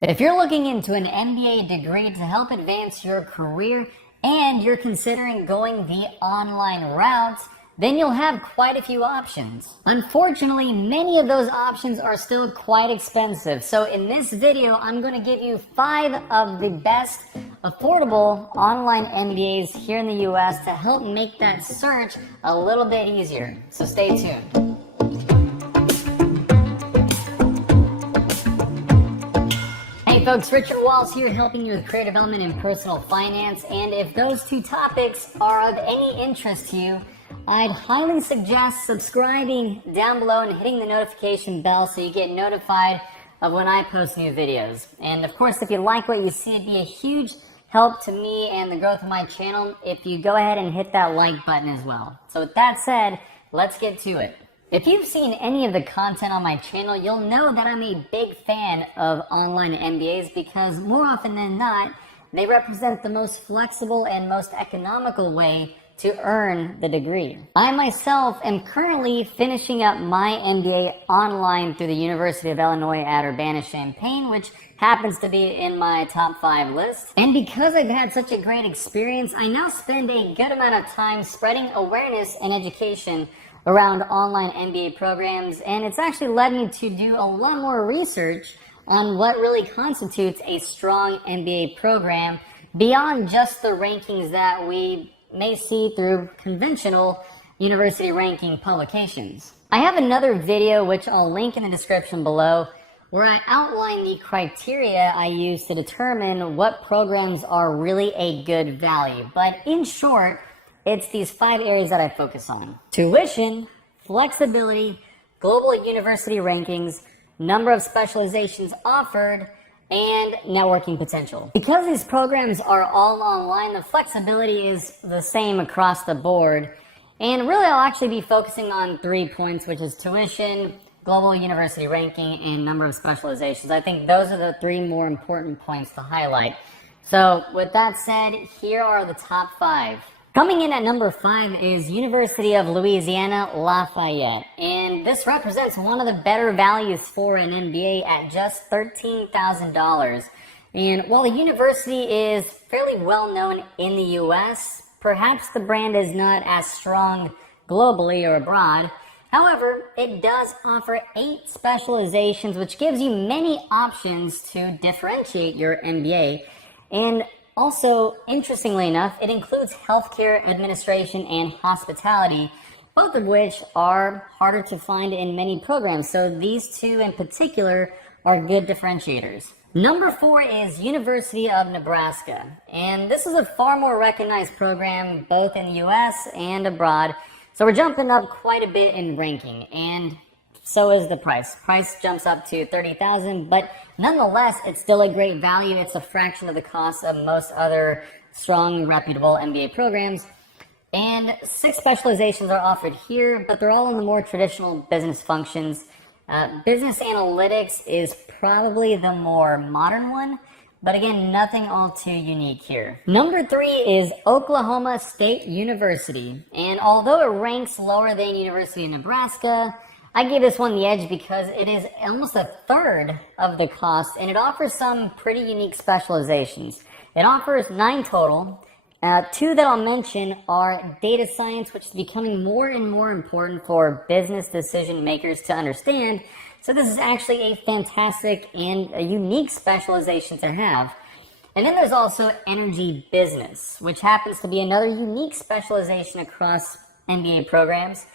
If you're looking into an MBA degree to help advance your career and you're considering going the online route, then you'll have quite a few options. Unfortunately, many of those options are still quite expensive. So in this video, I'm going to give you 5 of the best affordable online MBAs here in the US to help make that search a little bit easier. So stay tuned. Hey folks, Richard Walls here, helping you with career development and personal finance. And if those two topics are of any interest to you, I'd highly suggest subscribing down below and hitting the notification bell so you get notified of when I post new videos. And of course, if you like what you see, it'd be a huge help to me and the growth of my channel if you go ahead and hit that like button as well. So with that said, let's get to it. If you've seen any of the content on my channel, you'll know that I'm a big fan of online MBAs because more often than not, they represent the most flexible and most economical way to earn the degree. I myself am currently finishing up my MBA online through the University of Illinois at Urbana-Champaign, which happens to be in my top 5 list. And because I've had such a great experience, I now spend a good amount of time spreading awareness and education around online MBA programs, and it's actually led me to do a lot more research on what really constitutes a strong MBA program beyond just the rankings that we may see through conventional university ranking publications. I have another video, which I'll link in the description below, where I outline the criteria I use to determine what programs are really a good value. But in short, it's these 5 areas that I focus on: tuition, flexibility, global university rankings, number of specializations offered, and networking potential. Because these programs are all online, the flexibility is the same across the board. And really, I'll actually be focusing on 3 points, which is tuition, global university ranking, and number of specializations. I think those are the 3 more important points to highlight. So with that said, here are the top 5. Coming in at number 5 is University of Louisiana Lafayette, and this represents one of the better values for an MBA at just $13,000. And while the university is fairly well known in the US, perhaps the brand is not as strong globally or abroad. However, it does offer 8 specializations, which gives you many options to differentiate your MBA. And also, interestingly enough, it includes healthcare administration and hospitality, both of which are harder to find in many programs. So these 2 in particular are good differentiators. Number 4 is University of Nebraska. And this is a far more recognized program both in the US and abroad. So we're jumping up quite a bit in ranking, and so is the price. Price jumps up to $30,000, but nonetheless, it's still a great value. It's a fraction of the cost of most other strong, reputable MBA programs. And 6 specializations are offered here, but they're all in the more traditional business functions. Business analytics is probably the more modern one, but again, nothing all too unique here. Number 3 is Oklahoma State University. And although it ranks lower than University of Nebraska, I give this one the edge because it is almost a third of the cost, and it offers some pretty unique specializations. It offers 9 total. 2 that I'll mention are data science, which is becoming more and more important for business decision makers to understand. So this is actually a fantastic and a unique specialization to have. And then there's also energy business, which happens to be another unique specialization across MBA programs.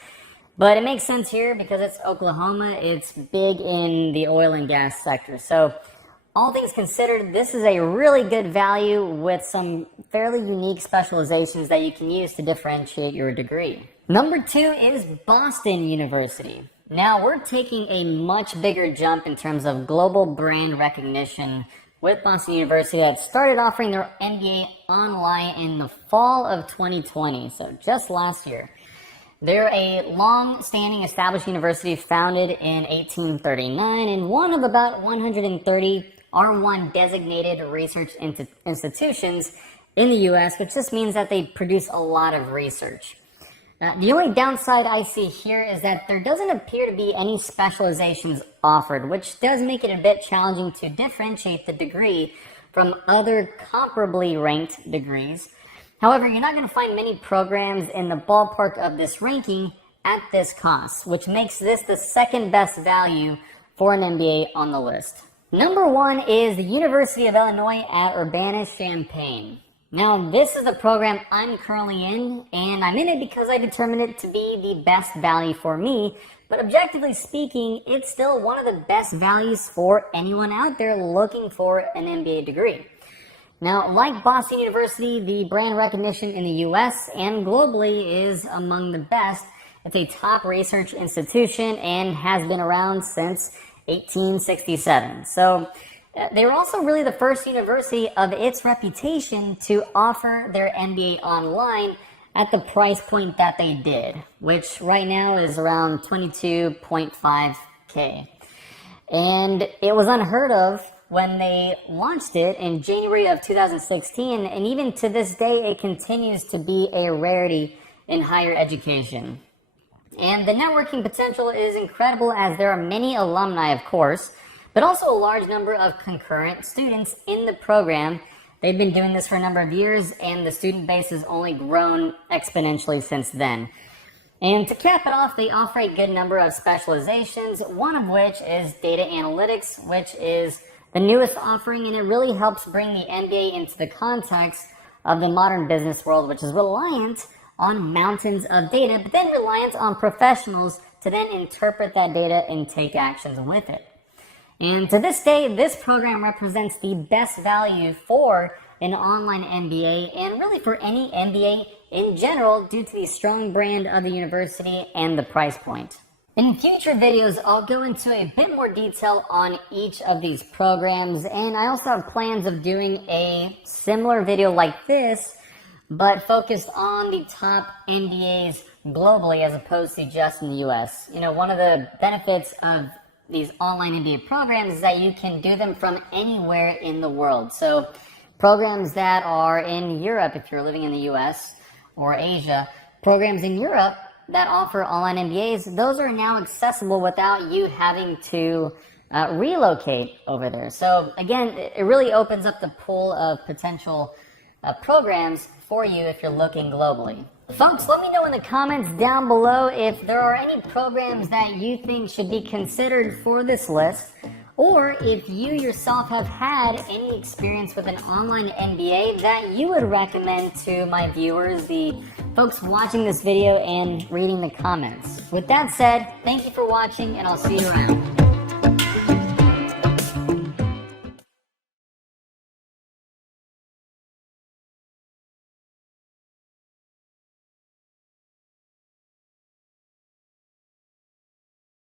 But it makes sense here because it's Oklahoma. It's big in the oil and gas sector. So all things considered, this is a really good value with some fairly unique specializations that you can use to differentiate your degree. Number 2 is Boston University. Now we're taking a much bigger jump in terms of global brand recognition with Boston University that started offering their MBA online in the fall of 2020, so just last year. They're a long-standing established university founded in 1839 and one of about 130 R1 designated research institutions in the US, which just means that they produce a lot of research. The only downside I see here is that there doesn't appear to be any specializations offered, which does make it a bit challenging to differentiate the degree from other comparably ranked degrees. However, you're not going to find many programs in the ballpark of this ranking at this cost, which makes this the second best value for an MBA on the list. Number 1 is the University of Illinois at Urbana-Champaign. Now, this is the program I'm currently in, and I'm in it because I determined it to be the best value for me, but objectively speaking, it's still one of the best values for anyone out there looking for an MBA degree. Now, like Boston University, the brand recognition in the US and globally is among the best. It's a top research institution and has been around since 1867. So they were also really the first university of its reputation to offer their MBA online at the price point that they did, which right now is around $22.5K. And it was unheard of when they launched it in January of 2016, and even to this day, it continues to be a rarity in higher education. And the networking potential is incredible, as there are many alumni, of course, but also a large number of concurrent students in the program. They've been doing this for a number of years, and the student base has only grown exponentially since then. And to cap it off, they offer a good number of specializations, one of which is data analytics, which is the newest offering, and it really helps bring the MBA into the context of the modern business world, which is reliant on mountains of data, but then reliant on professionals to then interpret that data and take actions with it. And to this day, this program represents the best value for an online MBA, and really for any MBA in general, due to the strong brand of the university and the price point. In future videos, I'll go into a bit more detail on each of these programs, and I also have plans of doing a similar video like this, but focused on the top MBAs globally as opposed to just in the US. You know, one of the benefits of these online MBA programs is that you can do them from anywhere in the world. So programs that are in Europe, if you're living in the US, or Asia, programs in Europe that offer online MBAs, those are now accessible without you having to relocate over there. So again, it really opens up the pool of potential programs for you if you're looking globally. Folks, let me know in the comments down below if there are any programs that you think should be considered for this list, or if you yourself have had any experience with an online MBA that you would recommend to my viewers, the folks watching this video and reading the comments. With that said, thank you for watching, and I'll see you around.